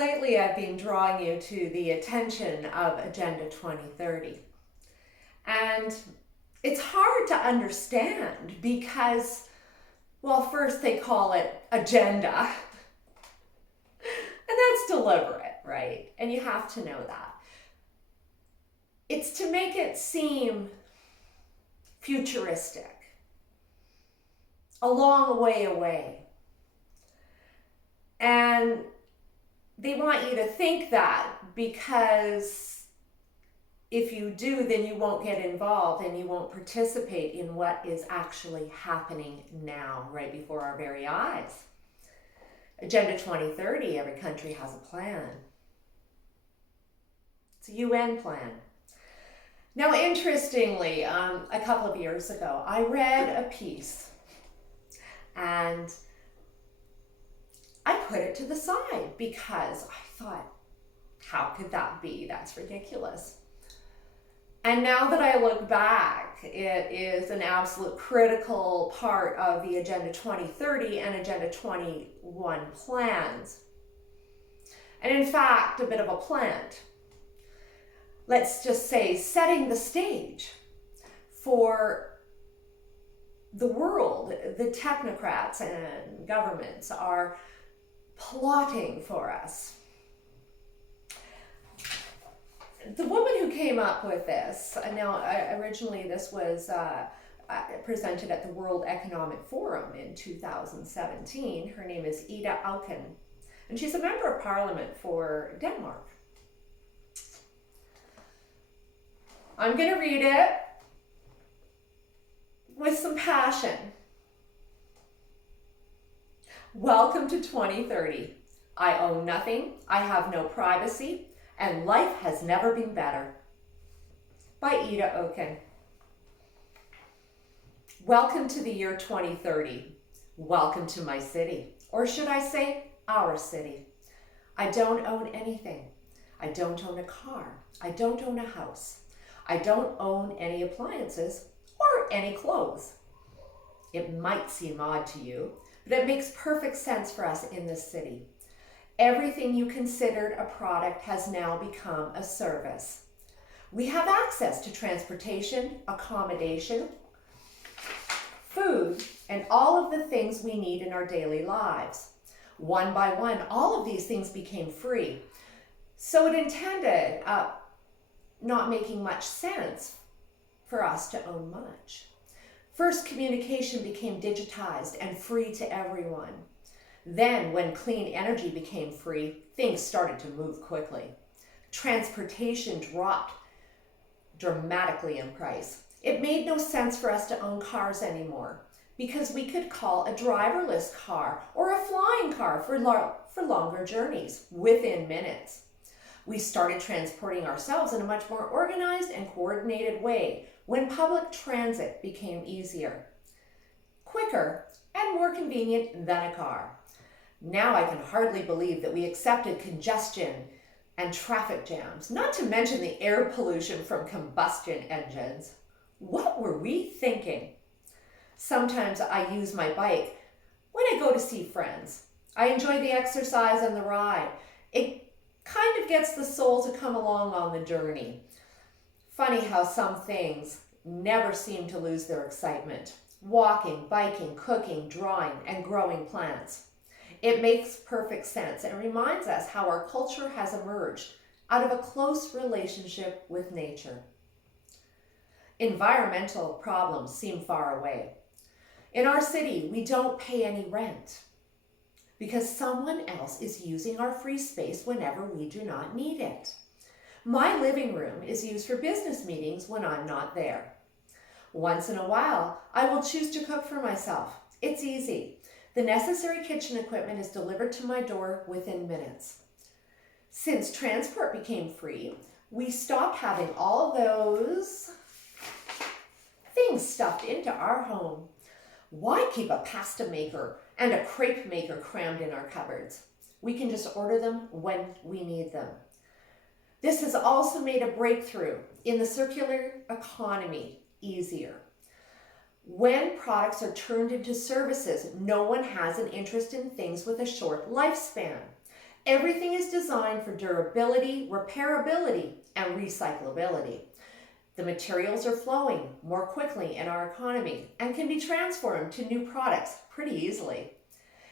lately I've been drawing you to the attention of Agenda 2030. And it's hard to understand because, well, first they call it agenda, and that's deliberate, right? And you have to know that. It's to make it seem futuristic, a long way away. And they want you to think that because if you do, then you won't get involved and you won't participate in what is actually happening now, right before our very eyes. Agenda 2030, every country has a plan. It's a UN plan. Now, interestingly, a couple of years ago, I read a piece and I put it to the side because I thought, how could that be? That's ridiculous. And now that I look back, it is an absolute critical part of the Agenda 2030 and Agenda 21 plans. And in fact, a bit of a plant. Let's just say setting the stage for the world. The technocrats and governments are plotting for us. The woman who came up with this, now originally this was presented at the World Economic Forum in 2017. Her name is Ida Auken, and she's a member of parliament for Denmark. I'm going to read it with some passion. Welcome to 2030. I own nothing, I have no privacy, and life has never been better. By Ida Auken. Welcome to the year 2030. Welcome to my city, or should I say, our city. I don't own anything. I don't own a car. I don't own a house. I don't own any appliances or any clothes. It might seem odd to you, but it makes perfect sense for us in this city. Everything you considered a product has now become a service. We have access to transportation, accommodation, food, and all of the things we need in our daily lives. One by one, all of these things became free. So it intended not making much sense for us to own much. First, communication became digitized and free to everyone. Then, when clean energy became free, things started to move quickly. Transportation dropped dramatically in price. It made no sense for us to own cars anymore because we could call a driverless car or a flying car for longer journeys within minutes. We started transporting ourselves in a much more organized and coordinated way when public transit became easier, quicker, and more convenient than a car. Now I can hardly believe that we accepted congestion and traffic jams, not to mention the air pollution from combustion engines. What were we thinking? Sometimes I use my bike when I go to see friends. I enjoy the exercise and the ride. It kind of gets the soul to come along on the journey. Funny how some things never seem to lose their excitement. Walking, biking, cooking, drawing, and growing plants. It makes perfect sense and reminds us how our culture has emerged out of a close relationship with nature. Environmental problems seem far away. In our city, we don't pay any rent because someone else is using our free space whenever we do not need it. My living room is used for business meetings when I'm not there. Once in a while, I will choose to cook for myself. It's easy. The necessary kitchen equipment is delivered to my door within minutes. Since transport became free, we stopped having all those things stuffed into our home. Why keep a pasta maker and a crepe maker crammed in our cupboards? We can just order them when we need them. This has also made a breakthrough in the circular economy easier. When products are turned into services, no one has an interest in things with a short lifespan. Everything is designed for durability, repairability, and recyclability. The materials are flowing more quickly in our economy and can be transformed to new products pretty easily.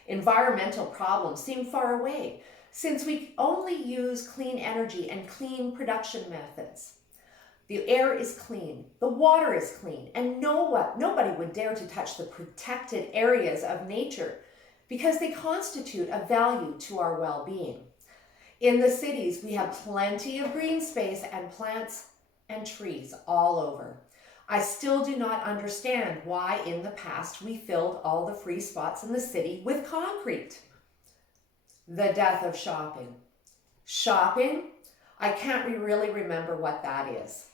Environmental problems seem far away since we only use clean energy and clean production methods. The air is clean, the water is clean, and nobody would dare to touch the protected areas of nature because they constitute a value to our well-being. In the cities, we have plenty of green space and plants and trees all over. I still do not understand why in the past we filled all the free spots in the city with concrete. The death of shopping. Shopping? I can't really remember what that is.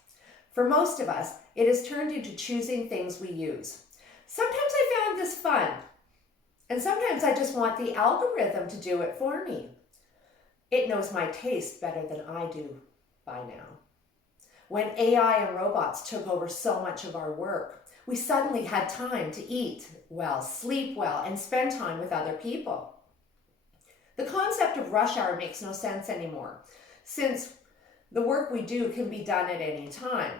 For most of us, it has turned into choosing things we use. Sometimes I found this fun, and sometimes I just want the algorithm to do it for me. It knows my taste better than I do by now. When AI and robots took over so much of our work, we suddenly had time to eat well, sleep well, and spend time with other people. The concept of rush hour makes no sense anymore, since the work we do can be done at any time.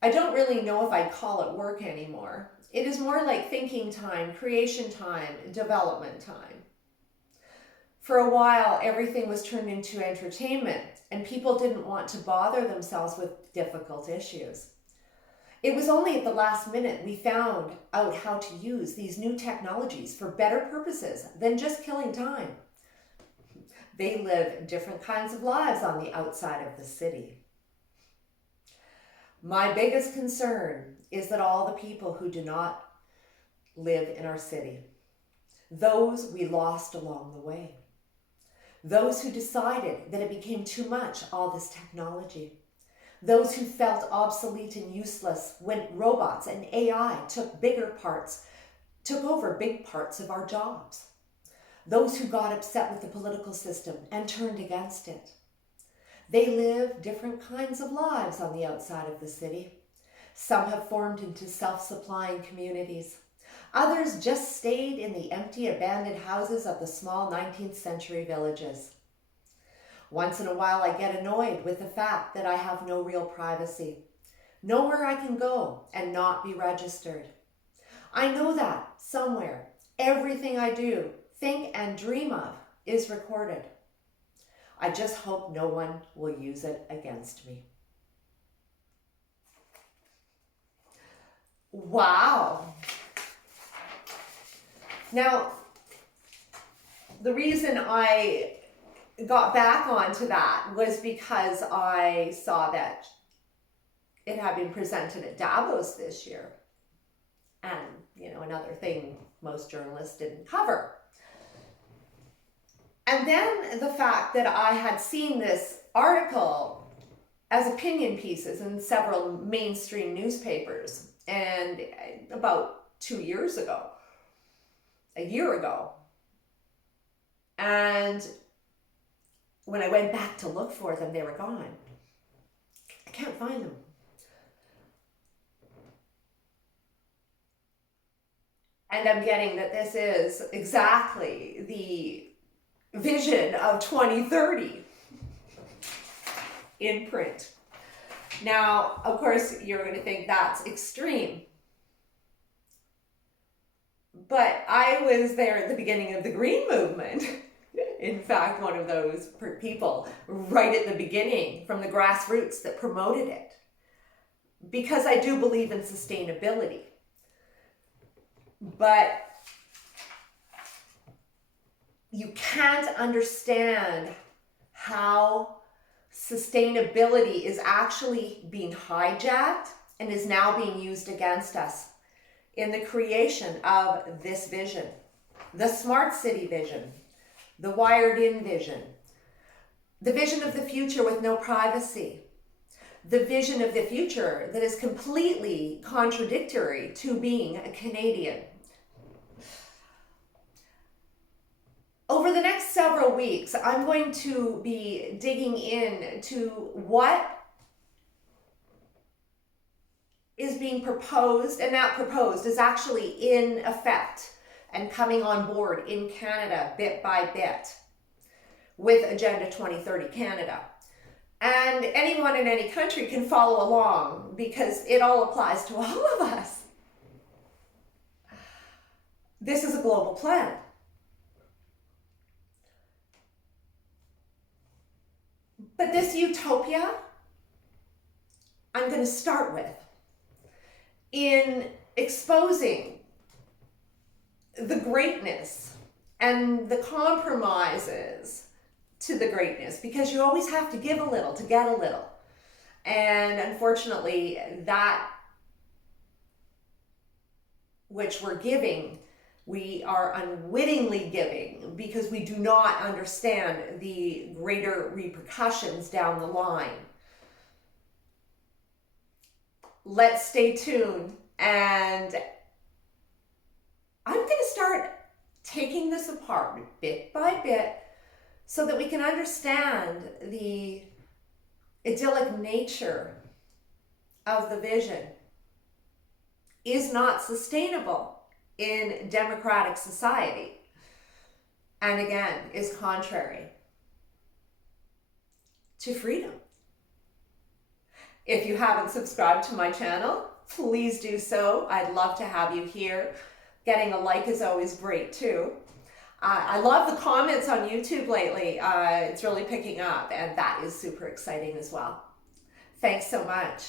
I don't really know if I'd call it work anymore. It is more like thinking time, creation time, development time. For a while, everything was turned into entertainment, and people didn't want to bother themselves with difficult issues. It was only at the last minute we found out how to use these new technologies for better purposes than just killing time. They live different kinds of lives on the outside of the city. My biggest concern is that all the people who do not live in our city, those we lost along the way, those who decided that it became too much, all this technology, those who felt obsolete and useless when robots and AI took over big parts of our jobs, those who got upset with the political system and turned against it. They live different kinds of lives on the outside of the city. Some have formed into self-supplying communities. Others just stayed in the empty, abandoned houses of the small 19th century villages. Once in a while, I get annoyed with the fact that I have no real privacy, nowhere I can go and not be registered. I know that somewhere, everything I do, think, and dream of is recorded. I just hope no one will use it against me. Wow. Now, the reason I got back onto that was because I saw that it had been presented at Davos this year. And, another thing most journalists didn't cover. And then the fact that I had seen this article as opinion pieces in several mainstream newspapers, and about 2 years ago, a year ago. And when I went back to look for them, they were gone. I can't find them. And I'm getting that this is exactly the vision of 2030 in print. Now, of course, you're going to think that's extreme. But I was there at the beginning of the Green Movement. In fact, one of those people right at the beginning from the grassroots that promoted it. Because I do believe in sustainability. But you can't understand how sustainability is actually being hijacked and is now being used against us in the creation of this vision, the smart city vision, the wired in vision, the vision of the future with no privacy, the vision of the future that is completely contradictory to being a Canadian. Over the next several weeks, I'm going to be digging into what is being proposed, and that proposed is actually in effect and coming on board in Canada bit by bit. with Agenda 2030 Canada. And anyone in any country can follow along because it all applies to all of us. This is a global plan. But this utopia, I'm going to start with in exposing the greatness and the compromises to the greatness, because you always have to give a little to get a little. And unfortunately, that which we're giving, we are unwittingly giving because we do not understand the greater repercussions down the line. Let's stay tuned, and I'm going to start taking this apart bit by bit so that we can understand the idyllic nature of the vision is not sustainable in democratic society, and again, is contrary to freedom. If you haven't subscribed to my channel, please do so. I'd love to have you here. Getting a like is always great too. I love the comments on YouTube lately. It's really picking up, and that is super exciting as well. Thanks so much.